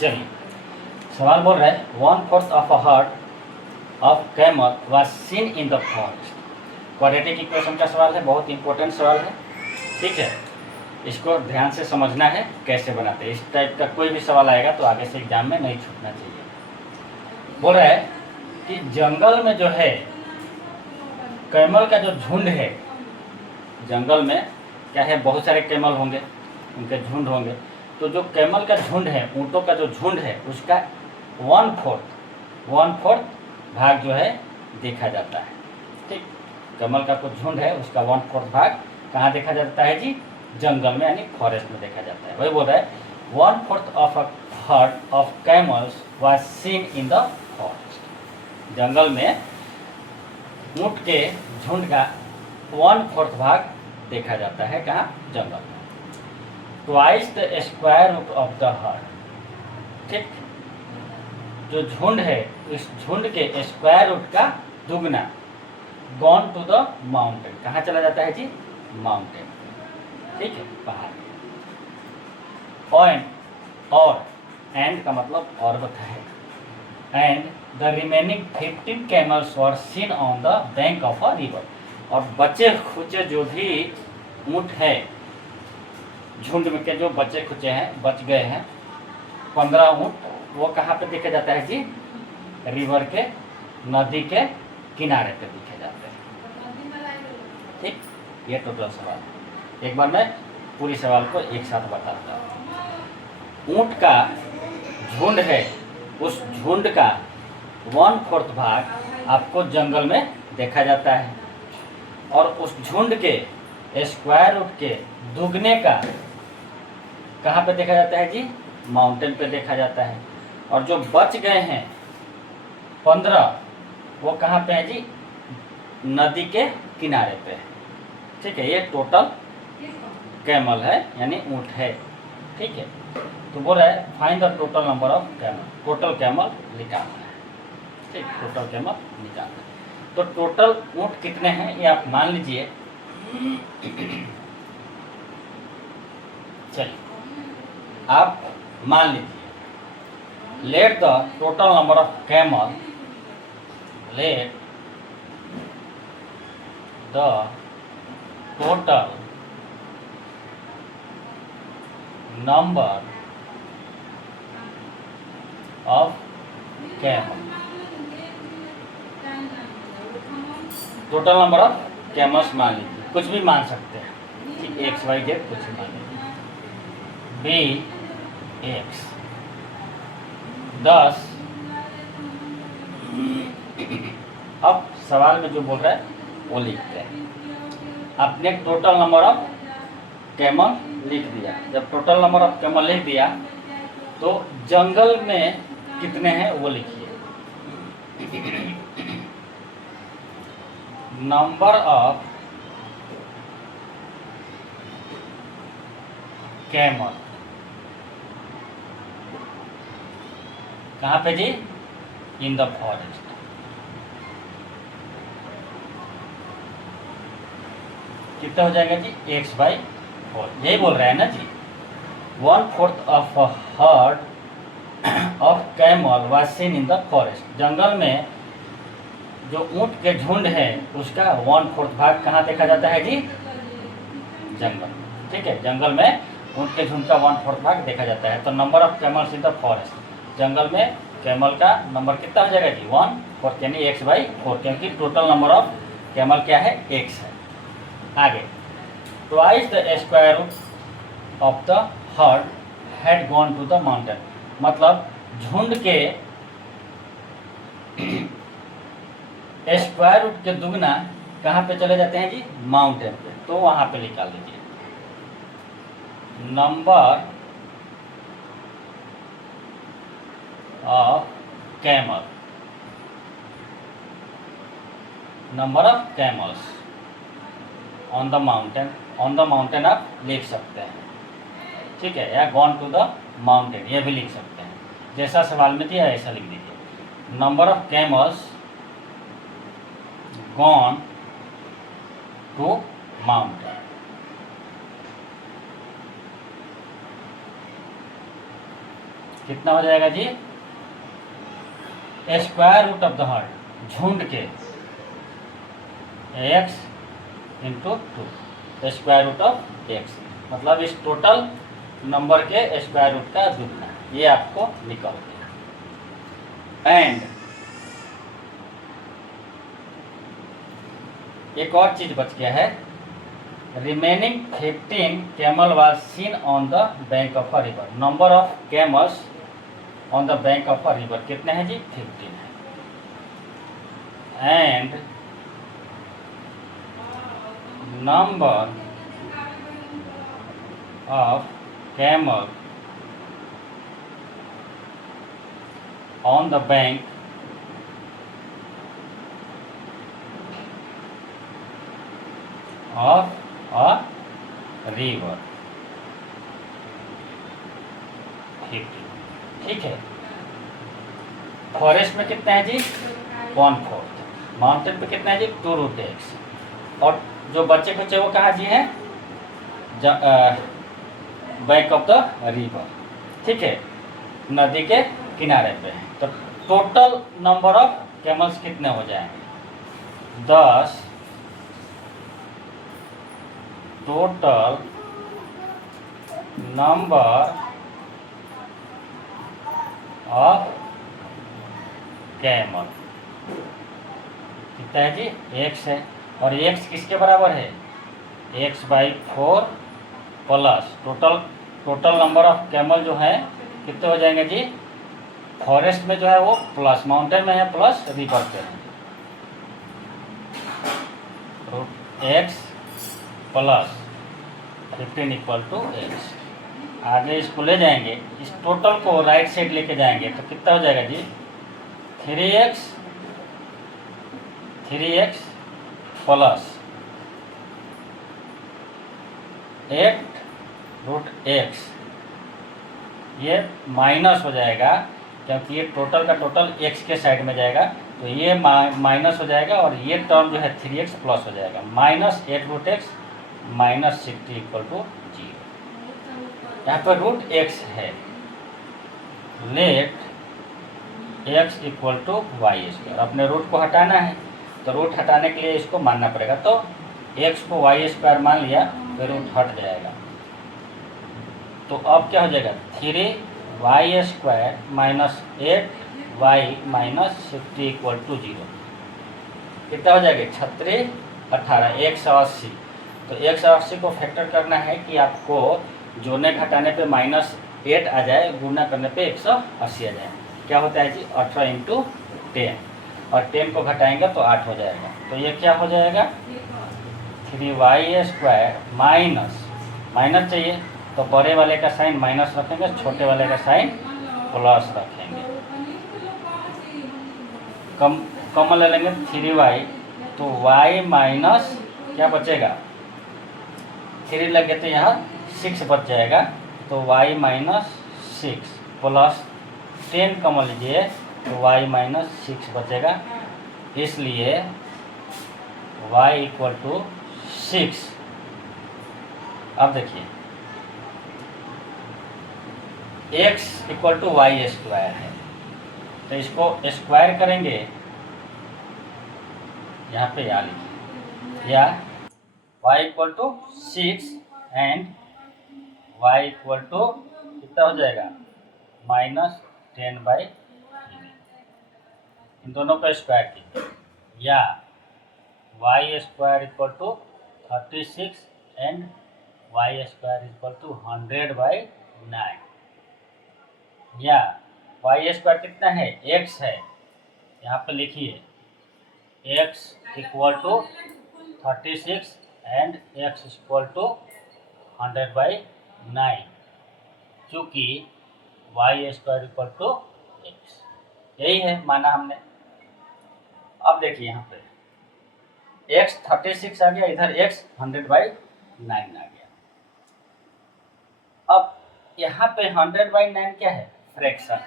चलिए, सवाल बोल रहा है 1/4 of a herd of camel was seen in the forest. Quadratic equation का सवाल है, बहुत इंपॉर्टेंट सवाल है। ठीक है, इसको ध्यान से समझना है कैसे बनाते हैं। इस टाइप का कोई भी सवाल आएगा तो आगे से एग्जाम में नहीं छूटना चाहिए। बोल रहा है कि जंगल में जो है कैमल का जो झुंड है, जंगल में क्या है, बहुत सारे कैमल होंगे, उनके झुंड होंगे। तो जो कैमल का झुंड है, ऊँटों का जो झुंड है, उसका 1/4 भाग जो है देखा जाता है। ठीक, कैमल का कुछ झुंड है, उसका 1/4 भाग कहाँ देखा जाता है जी? जंगल में, यानी फॉरेस्ट में देखा जाता है। वही बोल रहा है 1/4 of a herd of camels was seen in the forest. जंगल में ऊँट के झुंड का 1/4 भाग देखा जाता है। कहाँ? जंगल में। Twice the square root of the herd. ठीक, जो झुंड है, इस झुंड के स्क्वायर रूट का दुगना गॉन टू द माउंटेन। कहाँ चला जाता है जी? माउंटेन। ठीक है, पहाड़। पॉइंट और एंड का मतलब और होता है। And the remaining 15 camels were seen on the bank of a river. और बचे खुचे जो भी ऊँट है, झुंड में के जो बचे खुचे हैं, बच गए हैं 15 ऊँट, वो कहाँ पे देखे जाता है जी? रिवर के, नदी के किनारे पे देखे जाते हैं। ठीक, ये टोटल सवाल है। एक बार मैं पूरी सवाल को एक साथ बताता हूँ। ऊँट का झुंड है, उस झुंड का 1/4 भाग आपको जंगल में देखा जाता है, और उस झुंड के स्क्वायर रूट के दुगने का कहाँ पे देखा जाता है जी? माउंटेन पे देखा जाता है। और जो बच गए हैं 15, वो कहाँ पे है जी? नदी के किनारे पे है। ठीक है, ये टोटल कैमल है, यानी ऊँट है। ठीक है, तो बोल रहा है find the total number of camel. Total camel निकालना है। ठीक, टोटल कैमल निकालना है। तो टोटल ऊँट कितने हैं ये आप मान लीजिए। चलिए, आप मान लीजिए, let the total number of camel, let the total number of camel, total number of camels मान लीजिए, कुछ भी मान सकते हैं। ठीक, XYZ कुछ भी मान लीजिए। BX 10। अब सवाल में जो बोल रहा है वो लिखते हैं। आपने टोटल नंबर ऑफ कैमल लिख दिया। जब टोटल नंबर ऑफ कैमल लिख दिया तो जंगल में कितने हैं वो लिखिए। नंबर ऑफ कैमल कहाँ पे जी? इन द फॉरेस्ट। कितना हो जाएगा जी? X/4। यही बोल रहा है ना जी। 1/4 of a herd of camel was seen in the forest. जंगल में जो ऊँट के झुंड है, उसका 1/4 भाग कहाँ देखा जाता है जी? जंगल। ठीक है, जंगल में ऊँट के झुंड का 1/4 भाग देखा जाता है। तो number of camels in the forest, जंगल में कैमल का नंबर कितना हो जाएगा जी? 1/4, यानी X/4, क्योंकि टोटल नंबर ऑफ कैमल क्या है? X है। आगे, twice the square root of the herd had gone to the mountain. मतलब झुंड के स्क्वायर रूट के दुगना कहाँ पे चले जाते हैं जी? माउंटेन पे। तो वहाँ पे निकाल लीजिए number of camel, number of camels on the mountain. On the mountain आप लिख सकते हैं। ठीक है, या गॉन टू द माउंटेन ये भी लिख सकते हैं। जैसा सवाल में दिया ऐसा लिख दीजिए। Number of camels gone to mountain. कितना हो जाएगा जी, square root of the herd, झुंड के x into 2, square root of x, मतलब इस टोटल नंबर के स्क्वायर रूट का दुगना, ये आपको निकल गया। एंड एक और चीज बच गया है, remaining 15 camel was seen on the bank of a river. Number of camels on the bank of a river कितने हैं जी, 15 है। And number of camel on the bank of a river 50, ठीक है। फॉरेस्ट में कितना है जी, 1/4, माउंटेन पे कितना है जी, 2√x, और जो बच्चे कुचे वो कहाँ जी हैं, बैंक ऑफ द रिवर, ठीक है, नदी के किनारे पे है। तो टोटल नंबर ऑफ कैमल्स कितने हो जाएंगे, 10 टोटल नंबर ऑफ कैमल कितना है जी, x है, और x किसके बराबर है, x/4 plus total number of camel जो है कितने हो जाएंगे जी, फॉरेस्ट में जो है वो प्लस, माउंटेन में है प्लस, रिवर पे है, x plus 15 equal to x। आगे इसको ले जाएंगे, इस टोटल को राइट साइड लेके जाएंगे तो कितना हो जाएगा जी, 3x प्लस 8√x, ये माइनस हो जाएगा क्योंकि ये टोटल का टोटल x के साइड में जाएगा, तो ये माइनस हो जाएगा, और ये टर्म जो है 3x प्लस हो जाएगा, -8√x -60 इक्वल टू 0। यहाँ पर √x है, late x equal to y², अपने रूट को हटाना है, तो रूट हटाने के लिए इसको मानना पड़ेगा, तो x को y² मान लिया तो रूट हट जाएगा, तो अब क्या हो जाएगा, 3y² -8y -60 इक्वल टू 0, कितना हो जाएगा, 36 18 180। तो 180 को फैक्टर करना है कि आपको जोड़ने घटाने पे -8 आ जाए, गुणा करने पे 180 आ जाए, क्या होता है जी, 18 × 10, और 10 को घटाएंगे तो 8 हो जाएगा, तो ये क्या हो जाएगा, 3y² माइनस चाहिए तो बड़े वाले का साइन माइनस रखेंगे, छोटे वाले का साइन प्लस रखेंगे, कॉमन ले लेंगे 3y, तो y माइनस क्या बचेगा, 3 लगे तो यहाँ 6 बच जाएगा, तो y -6 प्लस 10 कॉमन लीजिए तो y -6 बचेगा, इसलिए y इक्वल टू 6। अब देखिए x इक्वल टू y² है, तो इसको स्क्वायर करेंगे, यहाँ पे या लिखिए, या y equal to 6 and y equal to कितना हो जाएगा, -10/3, इन दोनों का स्क्वायर कीजिए, या y² equal to 36 and y² equal to 100/9, या y² कितना है, x है, यहाँ पे लिखिए x equal to 36 and x equal to 100/9, चूँकि y² इक्वल टू x, यही है माना हमने। अब देखिए यहाँ पे x 36 आ गया, इधर x 100/9 आ गया। अब यहाँ पे 100/9 क्या है, फ्रैक्शन।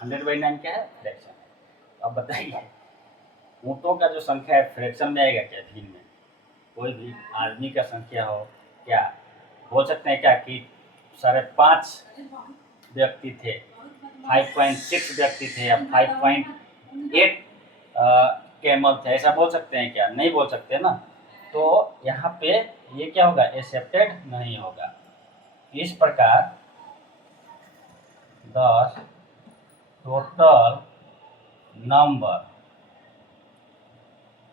100/9 क्या है, फ्रैक्शन। अब बताइए ऊँटों का जो संख्या है फ्रैक्शन में आएगा क्या, दिन में कोई भी आदमी का संख्या हो, क्या बोल सकते हैं क्या कि 5.5 व्यक्ति थे, 5.6 व्यक्ति थे या 5.8 कैमल थे, ऐसा बोल सकते हैं क्या? नहीं बोल सकते ना। तो यहाँ पे ये क्या होगा? एक्सेप्टेड नहीं होगा। इस प्रकार the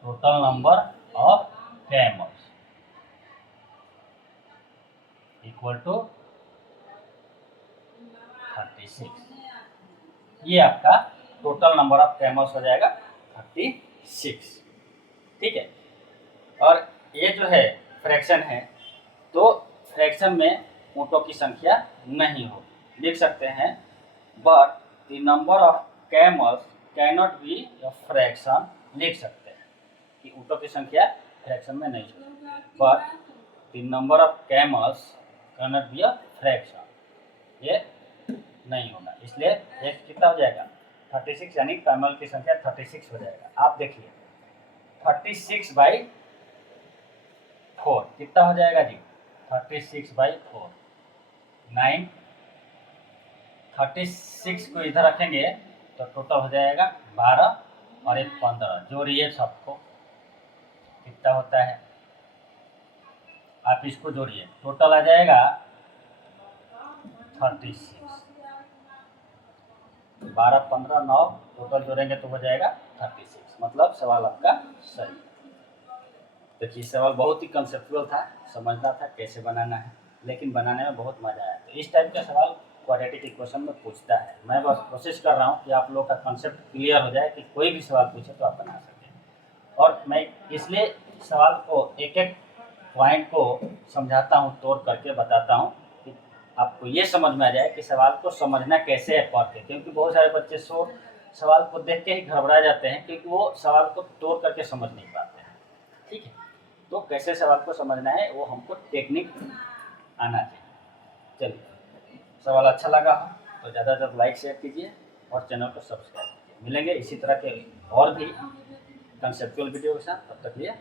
total number of camels equal to 36। ये आपका टोटल नंबर ऑफ कैमल्स हो जाएगा 36। ठीक है। और ये जो है फ्रैक्शन है, तो फ्रैक्शन में ऊँटों की संख्या नहीं होगी। लिख सकते हैं but the number of camels cannot be a fraction. लिख सकते हैं कि ऊँटों की संख्या फ्रैक्शन में नहीं होगी, but the number of camels cannot be a fraction, ये नहीं होगा। इसलिए एक कितना हो जाएगा? 36, यानी कैमल की संख्या 36 हो जाएगा। आप देखिए 36/4 कितना हो जाएगा जी? 36/4 9। 36 को इधर रखेंगे तो टोटल हो जाएगा 12 और एक 15। जोड़िए सबको, कितना होता है? आप इसको जोड़िए, टोटल आ जाएगा 36। 12, 15, 9 टोटल जोड़ेंगे तो हो जाएगा 36। मतलब सवाल आपका सही। देखिए सवाल बहुत ही कंसेप्चुअल था, समझना था कैसे बनाना है, लेकिन बनाने में बहुत मजा आया। तो इस टाइप का सवाल क्वाड्रेटिक इक्वेशन में पूछता है। मैं बस कोशिश कर रहा हूँ कि आप लोग का कंसेप्ट क्लियर हो जाए कि कोई भी सवाल पूछे तो आप बना सकें। और मैं इसलिए सवाल को एक एक पॉइंट को समझाता हूँ, तोड़ करके बताता हूँ कि आपको ये समझ में आ जाए कि सवाल को समझना कैसे है पढ़ के। क्योंकि बहुत सारे बच्चे सवाल को देख के ही घबरा जाते हैं, क्योंकि वो सवाल को तोड़ करके समझ नहीं पाते हैं। ठीक है, तो कैसे सवाल को समझना है वो हमको टेक्निक आना चाहिए। चलिए, सवाल अच्छा लगा हो तो ज़्यादा से ज़्यादा लाइक शेयर कीजिए और चैनल को सब्सक्राइब कीजिए। मिलेंगे इसी तरह के और भी कंसेप्चुअल वीडियो के साथ, तब तक लिए